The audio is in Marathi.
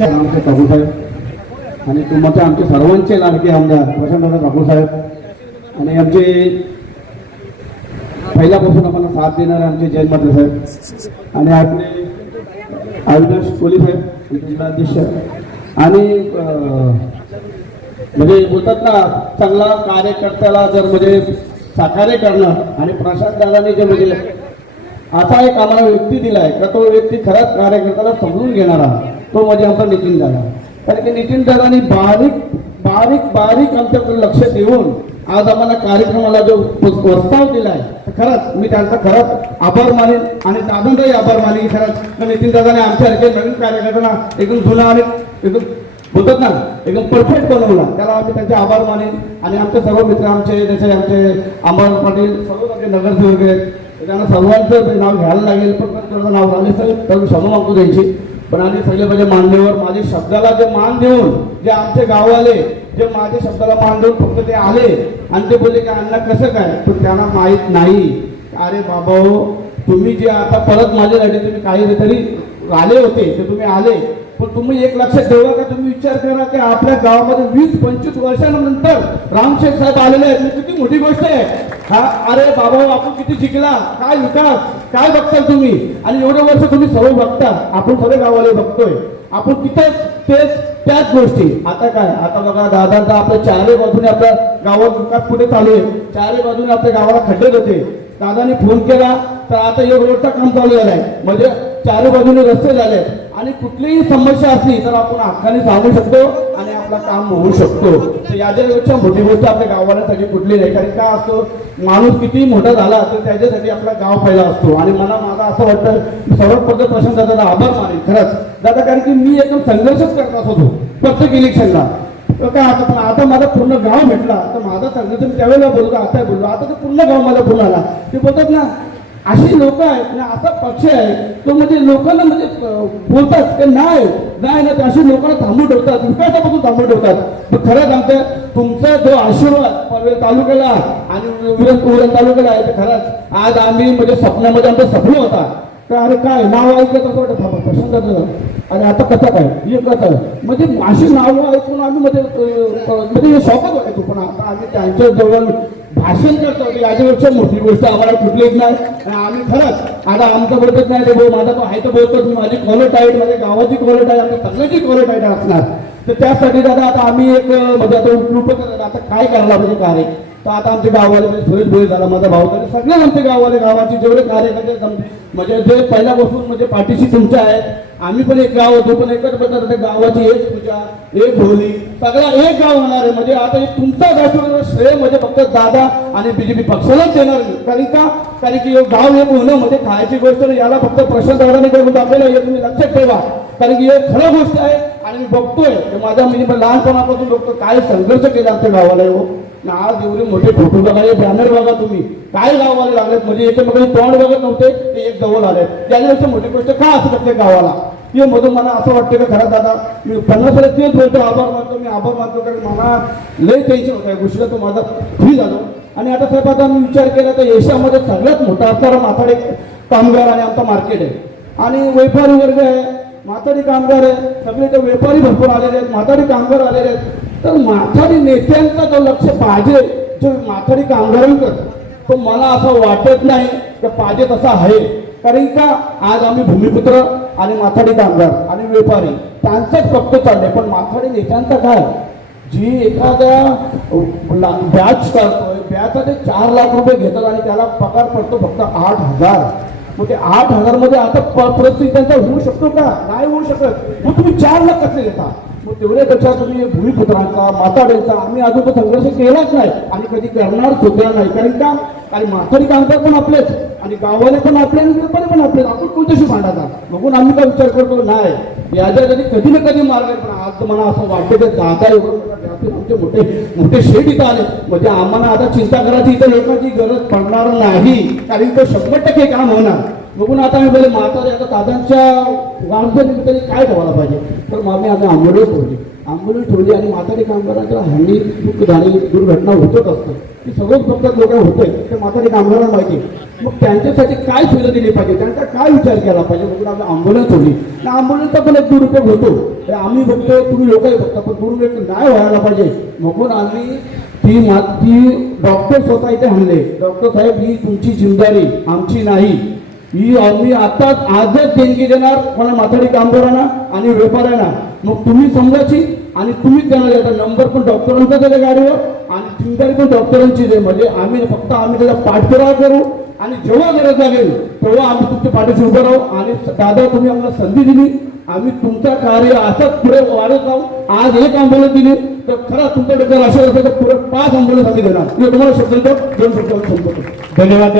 आमचे साहेब आणि तुम्हाला आमचे सर्वांचे लाडके आमदार प्रशांतदादा साहेब आणि आमचे पहिल्यापासून आम्हाला साथ देणारे आमचे जयंत मात्रे साहेब आणि आपले अविनाश कोली साहेब जिल्हाध्यक्ष. आणि म्हणजे बोलतात ना चांगला कार्यकर्त्याला जर म्हणजे साकार्य करणं आणि प्रशांत दादाने जे म्हणजे असा एक आम्हाला व्यक्ती दिलाय. का तो व्यक्ती खरंच कार्यकर्त्याला समजून घेणारा तो म्हणजे आमचा नितीन दादा. कारण की नितीन दादानी बारीक बारीक बारीक आमच्याकडे लक्ष देऊन आज आम्हाला कार्यक्रमाला जो प्रस्ताव दिलाय खरंच मी त्यांचा खरंच आभार मानेन आणि दादांचाही आभार मानेन. खरंच नितीन दादाने आमच्यासारखे नवीन कार्यकर्त्यांना एकदम जुना आणि एकदम बोलतात ना एकदम परफेक्ट बनवला. त्याला आम्ही त्यांचे आभार मानेन. आणि आमचे सर्व मित्र आमचे जसे आमचे आंबा पाटील सर्व आमचे नगरसेवक आहेत. त्यांना सर्वांचं नाव घ्यायला लागेल पण त्यांचं नाव झाले सर तर क्षमा मागतो त्यांची. पण आणि सगळे म्हणजे मान्यवर माझ्या शब्दाला जे मान देऊन जे आमचे गाववाले जे माझ्या शब्दाला मान देऊन फक्त ते आले आणि ते बोलले की अण्णा कसं काय? पण त्यांना माहीत नाही. अरे बाबा हो तुम्ही जे आता परत माझ्यासाठी तुम्ही काही तरी आले होते ते तुम्ही आले. पण तुम्ही एक लक्षात ठेवा का तुम्ही विचार करा की आपल्या गावामध्ये वीस पंचवीस वर्षानंतर रामशेठ साहेब आलेले आहेत. ही किती मोठी गोष्ट आहे. हा अरे बाबा आपण किती शिकला काय विकास? काय बघताल तुम्ही? आणि एवढे वर्ष तुम्ही सर्व बघता. आपण सगळे गावाले बघतोय. आपण तिथेच तेच त्याच गोष्टी. आता काय? आता बघा दादा आपल्या चारही बाजूने आपल्या गावात विकास पुढे चालू आहे. चारही बाजूने आपल्या गावाला खड्डे होते. दादाने फोन केला तर आता एक रोडचं काम चालू झालं आहे म्हणजे चारू बाजूने रस्ते झाले आणि कुठलीही समस्या असली तर आपण हक्काने सांगू शकतो आणि आपलं काम होऊ शकतो. तर याच्यापेक्षा मोठी गोष्ट आपल्या गावासाठी कुठली नाही. कारण का असतो माणूस किती मोठा झाला तर त्याच्यासाठी आपला गाव पहिला असतो. आणि मला माझा असं वाटतं की सर्वात पद्धत प्रशांत दादा आभार मानेन. खरंच. दादा कारण की मी एकदम संघर्षच करत असतो होतो प्रत्येक इलेक्शनला. तर काय आता पण आता माझा पूर्ण गाव भेटला. तर माझा संघर्ष त्यावेळेला बोलतो आता बोललो आता तर पूर्ण गाव मला पूर्ण आला ते बोलतात ना अशी लोक आहेत ना असा पक्ष आहे तो म्हणजे लोकांना म्हणजे बोलतात की नाही नाही ना ते अशी लोकांना थांबून ठेवतात विकासापासून थांबून ठेवतात. मग खरंच आमचं तुमचा जो आशीर्वाद पनवेल तालुक्याला आणि उरण तालुक्याला आहे ते खरंच आज आम्ही म्हणजे स्वप्नामध्ये आमचं स्वप्न होता. का अरे काय नाव ऐकलं कसं वाटत थांबा प्रशांत आणि आता कसं काय? हे कसं म्हणजे अशी नावं ऐकून आम्ही म्हणजे म्हणजे हे शॉकच वाटायचो पण आता आम्ही त्यांच्या जवळ भाषण करतो की याच्यापेक्षा मोठी गोष्ट आम्हाला कुठलीच नाही. आम्ही खरंच आता आमचं बोलतच नाही ते भाऊ माझा तो आहे तर बोलतो मी माझी कॉलेट टाईट माझ्या गावाची कॉलेट आहे आमच्या सगळ्याची कॉलेट टाईट असणार. तर त्यासाठी दादा आता आम्ही एक म्हणजे आता आता काय करायला पाहिजे कार्य? तर आता आमचे गाववाले म्हणजे सोयीत बोई झाला माझा भाऊ तर सगळे आमचे गाववाले गावाचे जेवढे कार्यकर्ते म्हणजे जे पहिल्यापासून म्हणजे पाठीशी तुमच्या आहेत आम्ही पण एक गाव होतो पण एकच बदल गावाची एक पूजा एक होली सगळा एक गाव होणार आहे. म्हणजे आता तुमचा राष्ट्रवादीला श्रेय म्हणजे फक्त दादा आणि बीजेपी पक्षालाच देणार कारण का? कारण की गाव एक होणं म्हणजे खायची गोष्ट याला फक्त प्रशांत दादाने करून आपल्याला हे तुम्ही लक्षात ठेवा. कारण की हे खरं गोष्ट आहे आणि मी बघतोय. माझ्या मी लहानपणापासून बघतो काय संघर्ष केला आमच्या गावाला हो. आज एवढे मोठे फोटो बघा हे बॅनर बघा तुम्ही. काय गावाला लागलेत? म्हणजे एकमेकांचे तोंड बघत नव्हते ते एक जवळ आले त्याच्यापेक्षा मोठी गोष्ट का असू शकते गावाला? ते मधून मला असं वाटतं की खरं दादा मी पन्नास वेळेस तेच बोलतो आभार मानतो मी आभार मानतो कारण मला लय टेन्शन होतं या गोष्टीला. तो माझा फ्री झालो. आणि आता साहेब आता मी विचार केला तर एशियामध्ये सगळ्यात मोठा असणारा माथाडे कामगार आणि आमचा मार्केट आहे. आणि व्यापारी वर्ग आहे माथाडी कामगार आहे. सगळे ते व्यापारी भरपूर आलेले आहेत माथाडी कामगार आलेले आहेत. तर माथाडी नेत्यांचा जो लक्ष पाहिजे. जो माथाडी कामगारांकडे तो मला असं वाटत नाही की पाहिजे तसा आहे. कारण का आज आम्ही भूमिपुत्र आणि माथाडी कामगार आणि व्यापारी त्यांचंच फक्त चालले पण माथाडी नेत्यांचा काय? जी एखाद्या बॅच करतोय बॅचा ते चार लाख रुपये घेतात आणि त्याला पगार पडतो फक्त आठ हजार. मग ते आठ हजारमध्ये आता परिस्थिती त्यांचा होऊ शकतो का? नाही होऊ शकत. मग तुम्ही चार लाख कसे घेता? मग तेवढ्यापेक्षा तुम्ही भूमिपुत्रांचा माताड्यांचा आम्ही अजून तो संघर्ष केलाच नाही. आणि कधी करणार सुद्धा नाही. कारण का? आणि माथाडी कामगार पण आपलेच. आणि गावाले पण आपले आणि पण आपले आपण कोणत्याशी भांडायचा बघून आम्ही काय विचार करतो? नाही. याच्या कधी कधी ना कधी मार्ग पण आज तर मला असं वाटतं ते दादा एवढं आमचे मोठे मोठे शेठ इथं आले. म्हणजे आम्हाला आता चिंता करायची इथं लोकांची गरज पडणार नाही. कारण तो शंभर टक्के काम होणार. बघून आता मी बोले माता आता दादांच्या वाढच्या निमित्ताने काय ठेवायला पाहिजे? तर मग आम्ही आम्ही आंबोली ठेवली. आंबोली ठेवली आणि म्हातारी कामगारांच्या हल्ली झाली दुर्घटना होतच असतं ती सगळंच फक्त लोक होते ते म्हातारी कामगारांना माहिती मग त्यांच्यासाठी काय सुविधा दिली पाहिजे? त्यांचा काय विचार केला पाहिजे? म्हणून आम्ही अँब्युलन्स होती आणि अँब्युलन्सचा पण एक दुरुपयोग होतो. हे आम्ही बघतो तुम्ही लोकही बघता पण दुरुपयोग नाही व्हायला पाहिजे. म्हणून आम्ही ती मा ती डॉक्टर स्वतः इथे आणले. डॉक्टर साहेब ही तुमची जिम्मेदारी आमची नाही. ही आम्ही आताच आजच देणगी देणार कोणा माथाडी कामगारांना आणि व्यापाऱ्यांना. मग तुम्ही समजायची आणि तुम्ही त्यांना द्यायचा नंबर पण डॉक्टरांचा त्याच्या गाडीवर आणि जिम्मेदारी पण डॉक्टरांची दे म्हणजे आम्ही फक्त आम्ही त्याचा पाठपुरावा करू आणि जेव्हा गरज लागेल तेव्हा आम्ही तुमच्या पाठीशी उभं राहू. आणि दादा तुम्ही आम्हाला संधी दिली. आम्ही तुमचं कार्य असंच पुढे वाढत राहू आज एक आंदोलन दिली तर खरं तुमच्या डोक्यावर असेल असेल तर पुढे पाच आंदोलन आम्ही देणार तुम्हाला शब्द दोन शब्द धन्यवाद.